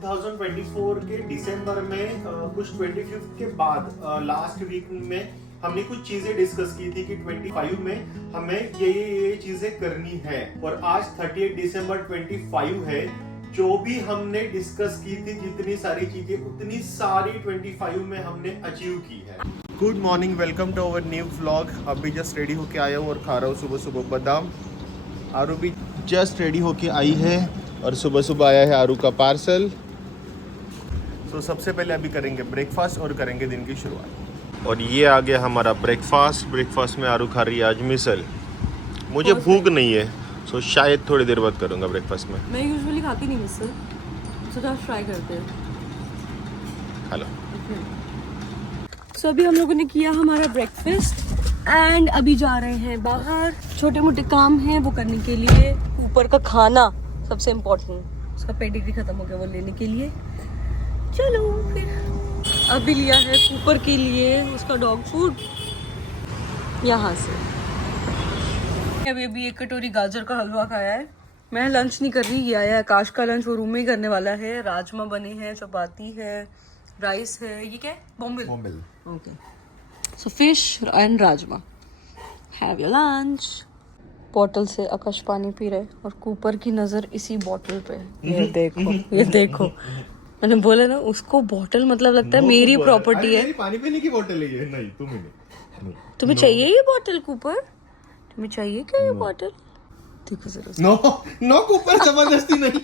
2024 के दिसंबर में कुछ 25 के बाद लास्ट वीक में हमने कुछ चीजें डिस्कस की थी कि 25 में हमें ये चीजें करनी है और आज 30 दिसंबर 25 है। जो भी हमने डिस्कस की थी जितनी सारी चीजें उतनी सारी 25 में हमने अचीव की है। Good morning, welcome to our new vlog. अभी जस्ट रेडी होके आया हूँ और खा रहा हूँ सुबह सुबह बादाम। आरू भी जस्ट रेडी होके आई है और सुबह सुबह आया है आरू का पार्सल। तो सबसे पहले अभी करेंगे ब्रेकफास्ट और करेंगे दिन की शुरुआत। और ये आ गया हमारा ब्रेकफास्ट में आरू खा रही है आज मिसल। मुझे भूख नहीं है तो शायद थोड़ी देर बाद करूँगा ब्रेकफास्ट में। मैं यूजुअली खाती नहीं मिसल, तो आज ट्राई करते हैं। हेलो। सो अभी हम लोगों ने किया हमारा ब्रेकफास्ट एंड अभी जा रहे हैं बाहर। छोटे मोटे काम हैं वो करने के लिए। ऊपर का खाना सबसे इम्पोर्टेंट, उसका पेडिग्री खत्म हो गया, वो लेने के लिए चलो फिर। अभी लिया है ऊपर के लिए उसका डॉग फूड यहाँ से। अभी एक कटोरी गाजर का हलवा खाया है। मैं लंच नहीं कर रही, ये आया आकाश का लंच वो रूम में ही करने वाला है। राजमा बने हैं, चपाती है, राइस है। ये क्या है? Bombil. Okay, so fish and rajma. Have your lunch. Bottle से आकाश पानी पी रहे और कूपर की नजर इसी बॉटल पे। ये देखो, ये देखो। मैंने बोला ना उसको बॉटल मतलब लगता है मेरी प्रॉपर्टी है। पानी पीने की बॉटल है ये। नहीं, तुम्हें चाहिए ये बॉटल कूपर? तुम्हें चाहिए क्या ये बॉटल? देखो जरा। नो कूपर, जबरदस्ती नहीं।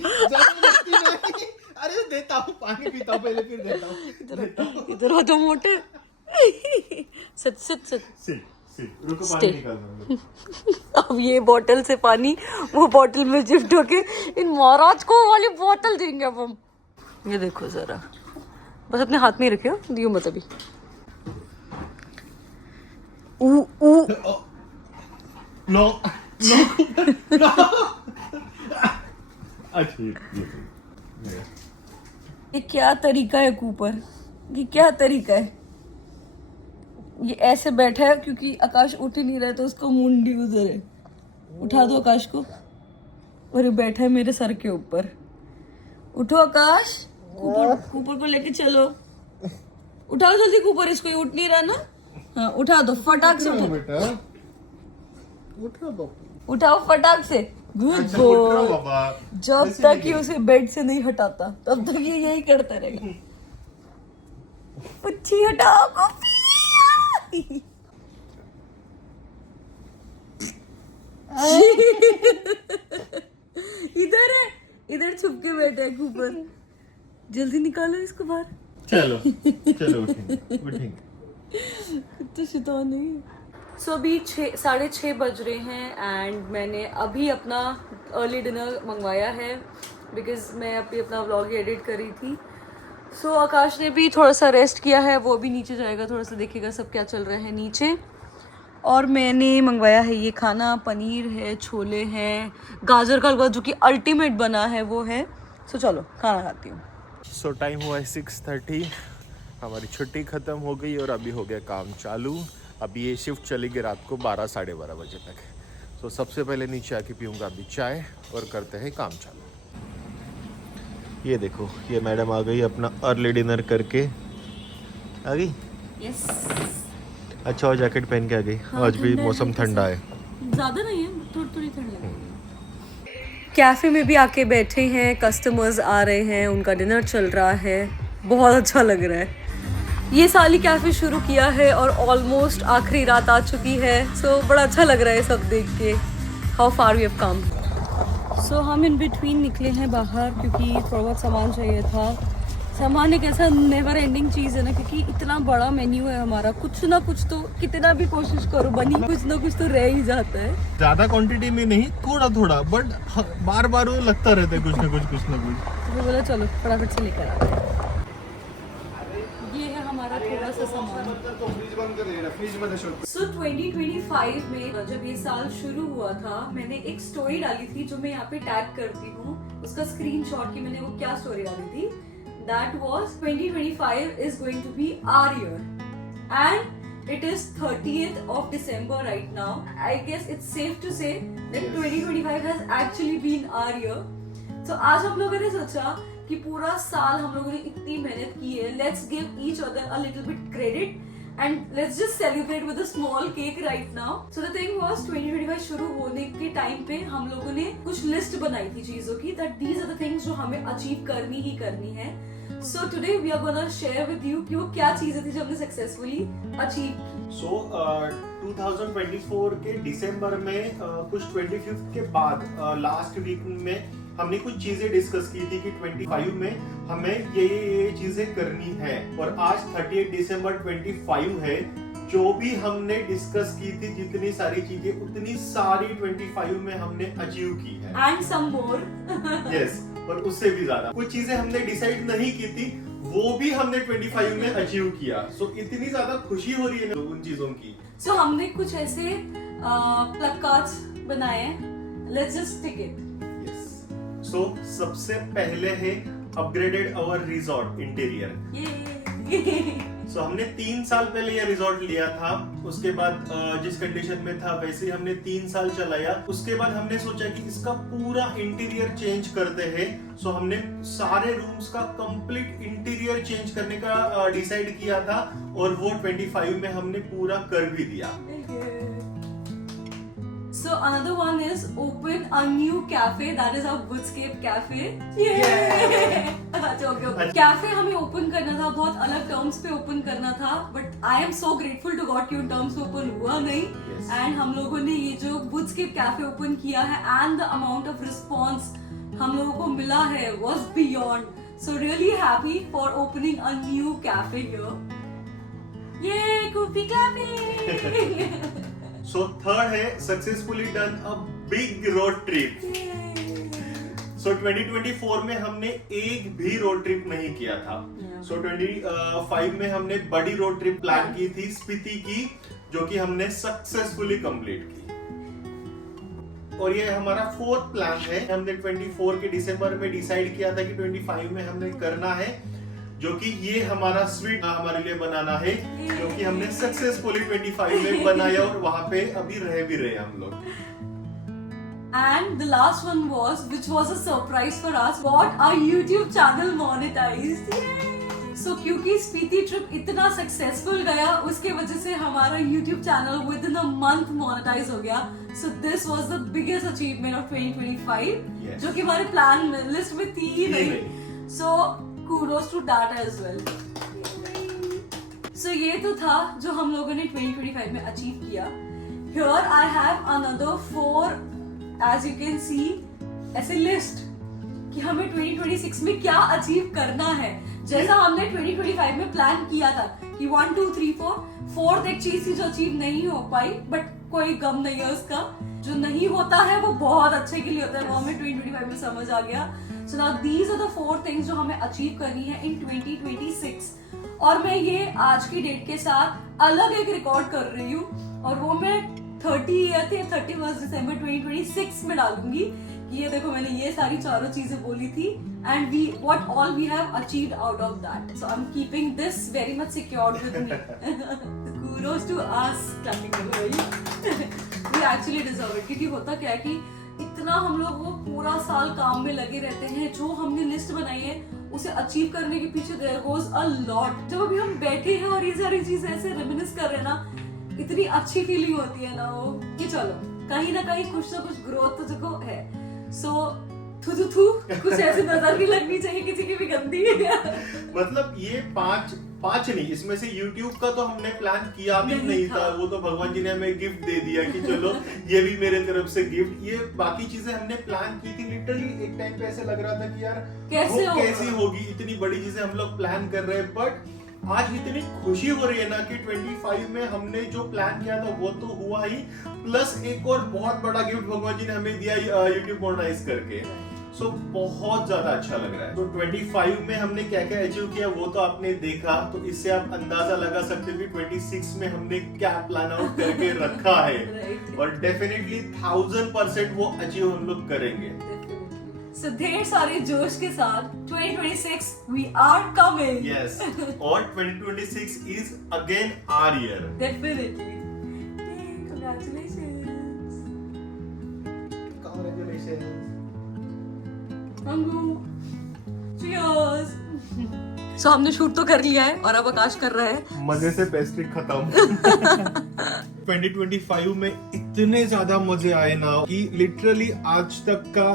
अरे देता हूँ, पानी पीता हूँ पहले फिर देता हूँ। इधर हो तो मोटे। सिट। रुको, पानी निकाल। अब ये बॉटल से पानी वो बॉटल में शिफ्ट होके इन महाराज को वाली बॉटल देंगे अब हम। ये देखो जरा, बस अपने हाथ में ही रखे, दियो मत अभी। नो। ये क्या तरीका है कूपर? ये क्या तरीका है? ये ऐसे बैठा है क्योंकि आकाश उठ ही नहीं रहा है तो उसको मुंडी उधर है। उठा दो आकाश को। और ये बैठा है मेरे सर के ऊपर। उठो आकाश, कूपर को लेके चलो। उठाओ जल्दी कूपर, इसको, ये उठ नहीं रहा ना। हाँ, उठा दो फटाक से। उठाओ फटाक से। Good boy. जब तक ये उसे बेड से नहीं हटाता तब तक ये यही करता रहेगा। पुच्छी हटाओ कॉफी। इधर है, इधर छुप के बैठा है कूपर। जल्दी निकालो इसको बाहर। चलो उठेंगे। तो शैतान नहीं। सो अभी 6:30 बज रहे हैं एंड मैंने अभी अपना अर्ली डिनर मंगवाया है बिकॉज मैं अभी अपना व्लॉग एडिट कर रही थी। सो आकाश ने भी थोड़ा सा रेस्ट किया है, वो भी नीचे जाएगा, थोड़ा सा देखेगा सब क्या चल रहा है नीचे। और मैंने मंगवाया है ये खाना, पनीर है, छोले हैं, गाजर का हलवा जो कि अल्टीमेट बना है वो है। सो चलो खाना खाती हूँ। सो टाइम हुआ है 6:30। हमारी छुट्टी ख़त्म हो गई और अभी हो गया काम चालू। अभी ये शिफ्ट चलेगी रात को 12 साढ़े 12 बजे तक। तो सबसे पहले नीचे आके पीऊँगा अभी चाय और करते हैं काम चालू। ये देखो, ये मैडम आ गई अपना अर्ली डिनर करके। आ गई? यस। अच्छा, और जैकेट पहन के आ गई। हाँ, आज भी मौसम ठंडा है, ज़्यादा नहीं है, थोड़ी ठंड लगेगी। कैफे में भी आके बैठे हैं, कस्टमर्स आ रहे हैं, उनका डिनर चल रहा है, बहुत अच्छा लग रहा है। ये साल ही कैफे शुरू किया है और ऑलमोस्ट आखिरी रात आ चुकी है। सो बड़ा अच्छा लग रहा है सब देख के, how far we have come. So हम इन बिटवीन निकले हैं बाहर क्योंकि थोड़ा बहुत सामान चाहिए था। सामान एक ऐसा नेवर एंडिंग चीज़ है ना, क्योंकि इतना बड़ा मेन्यू है हमारा, कुछ ना कुछ तो कितना भी कोशिश करो बनी कुछ ना कुछ तो रह ही जाता है। ज़्यादा क्वांटिटी में नहीं, थोड़ा बट बार बार वो लगता रहता है कुछ ना कुछ। तो बोला चलो फटाफट से लेकर आते हैं। ये है हमारा थोड़ा सा सामान। सो 2025 में जब ये साल शुरू हुआ था, मैंने एक स्टोरी डाली थी जो मैं यहाँ पे टैग करती हूँ, उसका स्क्रीनशॉट की मैंने वो क्या स्टोरी डाली थी। That was 2025 is going to be our year and it is 30th of December right now. I guess it's safe to say that 2025 has actually been our year. So आज हम लोगों ने सोचा कि पूरा साल हम लोगों ने इतनी मेहनत की है. Let's give each other a little bit credit and let's just celebrate with a small cake right now. So the thing was 2025 शुरू होने के टाइम पे हम लोगों ने कुछ लिस्ट बनाई थी चीजों की, that these are the things जो हमें अचीव करनी ही करनी है. So today we are gonna share with you कि वो क्या चीजें थी जो हमने सक्सेसफुली अचीव की. So 2024 के दिसंबर में कुछ 25th के बाद लास्ट वीक में हमने कुछ चीजें डिस्कस की थी कि 25 में हमें ये चीजें करनी है, और आज 38 दिसंबर 25 है. जो भी हमने डिस्कस की थी जितनी सारी चीजें उतनी सारी 25 में हमने अचीव की है. And some more. यस, और उससे भी ज्यादा कुछ चीजें हमने डिसाइड नहीं की थी, वो भी हमने 25 में अचीव किया. सो इतनी ज्यादा खुशी हो रही है ना उन चीजों की. सो हमने कुछ ऐसे प्लकार्ड्स बनाए हैं. Let's just tick it. So सबसे पहले है upgraded our resort interior. So हमने 3 साल पहले ये रिजॉर्ट लिया था. उसके बाद जिस कंडीशन में था वैसे हमने 3 साल चलाया. उसके बाद हमने सोचा कि इसका पूरा इंटीरियर चेंज करते हैं. सो हमने सारे रूम्स का कंप्लीट इंटीरियर चेंज करने का डिसाइड किया था, और वो 25 में हमने पूरा कर भी दिया. So another one is open a new cafe, that is our Woodscape Cafe. Okay. Cafe हमें ओपन करना था, बहुत अलग टर्म्स पे ओपन करना था, but I am so grateful to God कि उन टर्म्स पे ओपन हुआ नहीं. एंड हम लोगों ने ये जो Woodscape Cafe ओपन किया है and the amount of response हम लोगों को मिला है was beyond. So really happy for opening a new cafe here. Yay, Koofy clapping. So third है successfully done a big road trip. So 2024 में हमने एक भी रोड ट्रिप नहीं किया था. सो 25 में हमने बड़ी रोड ट्रिप प्लान की थी स्पीति की, जो कि हमने सक्सेसफुली कंप्लीट की. और ये हमारा 4th प्लान है. हमने 24 के दिसंबर में डिसाइड किया था कि 25 में हमने करना है, जो कि ये हमारा स्वीट हमारे लिए बनाना है, जो कि हमने सक्सेसफुली 25 में बनाया, और वहां पे अभी रह भी रहे हम लोग. And the last one was, which was a surprise for us, got our YouTube channel monetized. So क्योंकि स्पीति ट्रिप इतना सक्सेसफुल गया, उसके वजह से हमारा YouTube channel within a month monetize हो गया. So this was the biggest achievement of 2025, Yes. जो कि हमारे प्लान लिस्ट में थी ही नहीं. So kudos to that as well. So ये तो था जो हम लोगों ने 2025 में अचीव किया. Here I have another 4, as you can see, ऐसे लिस्ट कि हमें 2026 में क्या अचीव करना है. जैसा हमने 2025 में प्लान किया था कि 1 2 3 4, 4th एक चीज थी जो अचीव नहीं हो पाई, बट कोई गम नहीं है उसका. जो नहीं होता है वो बहुत अच्छे के लिए होता है, वो हमें 2025 में समझ आ गया. So now these are the 4 things जो हमें अचीव करनी है in 2026. और मैं ये आज की डेट के साथ अलग एक रिकॉर्ड कर रही हूँ, और वो मैं 31 दिसंबर 2026 में डालूंगी कि ये देखो मैंने ये सारी चारों चीजें बोली थी, and what all we have achieved out of that. So I'm keeping this very much secured with me. Kudos to us, clapping away. We actually deserve it. क्योंकि होता क्या है कि इतना हम लोग वो पूरा साल काम में लगे रहते हैं, जो हमने लिस्ट बनाई है उसे अचीव करने के पीछे देयर गोज अ लॉट. जब अभी हम बैठे हैं और ये सारी चीजें ऐसे रिमिनिस कर रहे हैं ना, इतनी अच्छी फीलिंग होती है ना वो कि चलो कहीं ना कहीं कुछ ना कुछ ग्रोथ तो देखो है. सो थू कुछ ऐसी नजर नहीं लगनी चाहिए किसी की भी गंदी. मतलब ये पांच नहीं, इसमें से YouTube का तो हमने प्लान किया भी नहीं था. वो तो भगवान जी ने हमें गिफ्ट दे दिया कि चलो ये भी मेरे तरफ से गिफ्ट. ये बाकी चीजें हमने प्लान की थी. लिटरली एक टाइम पे ऐसे लग रहा था कि यार कैसी होगी, इतनी बड़ी चीजें हम लोग प्लान कर रहे हैं. बट आज इतनी खुशी हो रही है ना कि 25 में हमने जो प्लान किया था वो तो हुआ ही, प्लस एक और बहुत बड़ा गिफ्ट भगवान जी ने हमें दिया YouTube मोनेटाइज करके. सो बहुत ज्यादा अच्छा लग रहा है. तो 25 में हमने क्या क्या अचीव किया वो तो आपने देखा, तो इससे आप अंदाजा लगा सकते हो कि 26 में हमने क्या प्लान आउट करके रखा है. और डेफिनेटली 1000% वो अचीव हम लोग करेंगे. So ढेर सारे जोश के साथ 2026 we are coming. Yes. और 2026 is again our year. Definitely. Hey, congratulations. Congratulations. Mangu. Cheers. सो हमने शूट तो कर लिया है और अब आकाश कर रहा है मजे से पेस्ट्री खत्म। 2025 में इतने ज्यादा मजे आए ना कि लिटरली आज तक का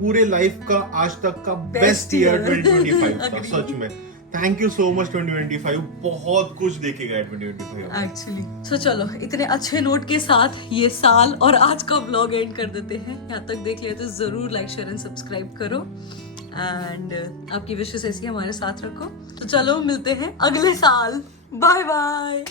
पूरे लाइफ का आज तक का बेस्ट ईयर 2025 था सच में। थैंक यू सो मच 2025, बहुत कुछ देखेगा 2025 एक्चुअली। सो चलो इतने अच्छे नोट के साथ ये साल और आज का व्लॉग एंड कर देते हैं। यहाँ तक देख लिया तो जरूर लाइक शेयर एंड सब्सक्राइब करो एंड आपकी विशेष ऐसी हमारे साथ रखो। तो चलो मिलते हैं अगले साल। Bye bye.